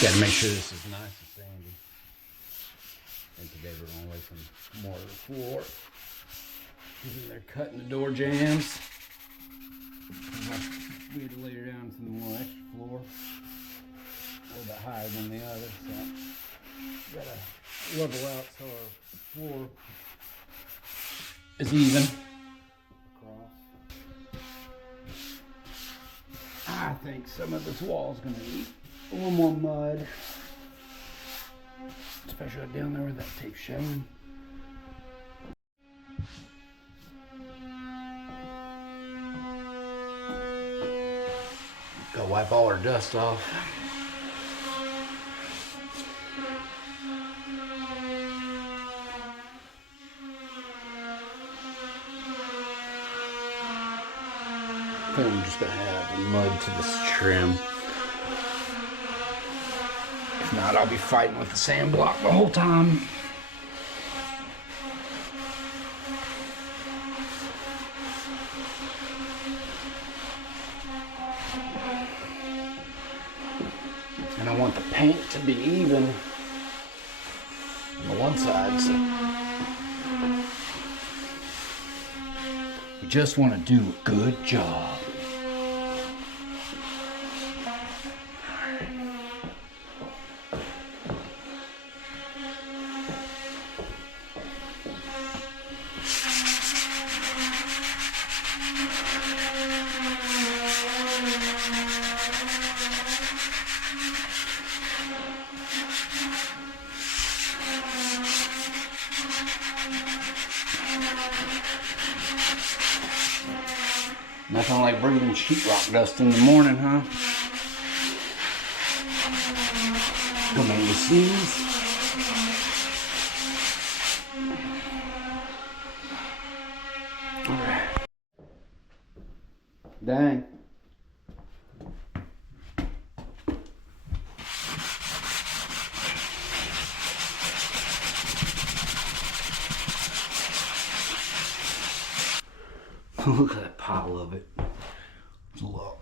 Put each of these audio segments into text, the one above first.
Got to make sure this is nice and sandy. And today we're going to lay some more of the floor. And they're cutting the door jambs. We had to lay her down some more extra floor. A little bit higher than the other, so we got to level out so our floor is even across. I think some of this wall is going to need a little more mud, especially down there where that tape's showing. Go wipe all our dust off. I think I'm just gonna add mud to this trim. If not, I'll be fighting with the sand block the whole time. And I want the paint to be even on the one side. So we just want to do a good job. Nothing like breathing sheetrock dust in the morning, huh? Gonna make me sneeze. Alright. Dang. Look at that pile of it. It's a lot.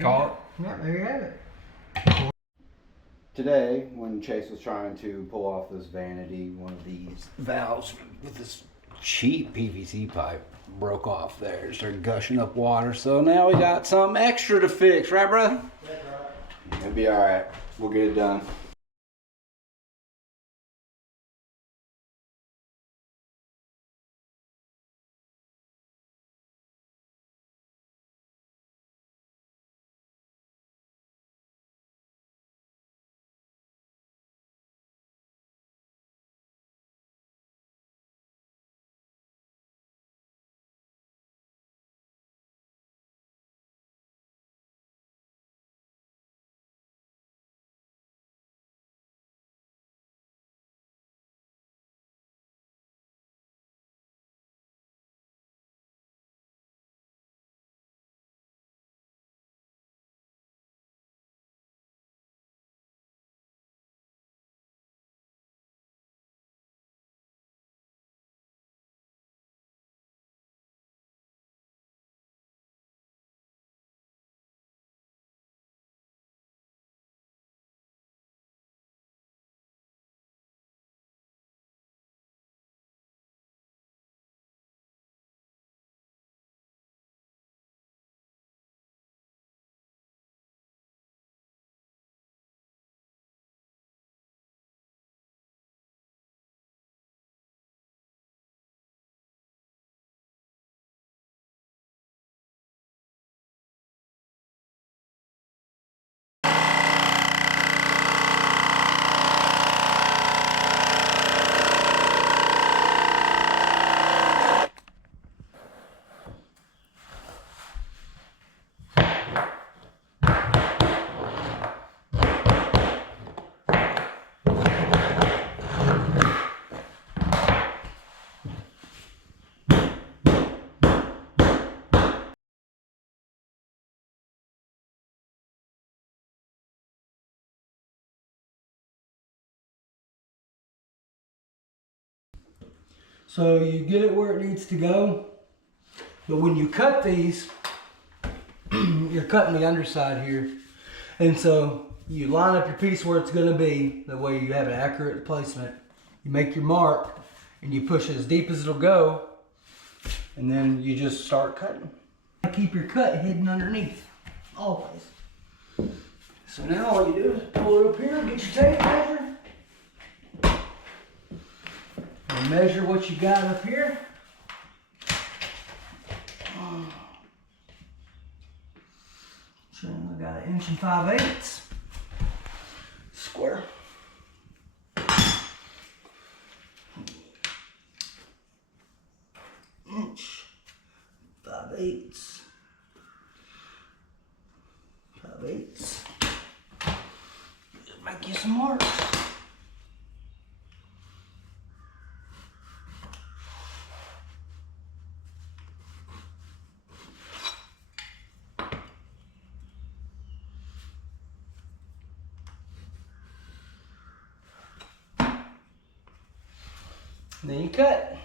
Call it. Yeah, there you have it. Today, when Chase was trying to pull off this vanity, one of these valves with this cheap PVC pipe broke off there. It started gushing up water. So now we got something extra to fix, right, brother? Yeah, right. It'll be all right. We'll get it done. So you get it where it needs to go. But when you cut these, you're cutting the underside here. And so you line up your piece where it's going to be. That way you have an accurate placement. You make your mark and you push it as deep as it'll go. And then you just start cutting. Keep your cut hidden underneath, always. So now all you do is pull it up here, get your tape measure, and measure what you got up here. So I got 1 5/8 square. Inch 5/8. 5/8. Just make you some marks. And then you cut.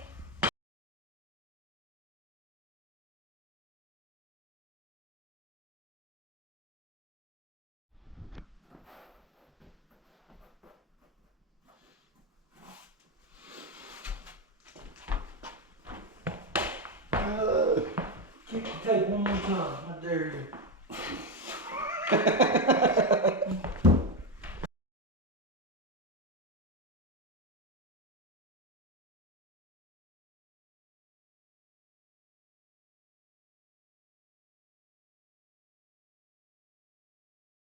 Kick the tape one more time. I dare you.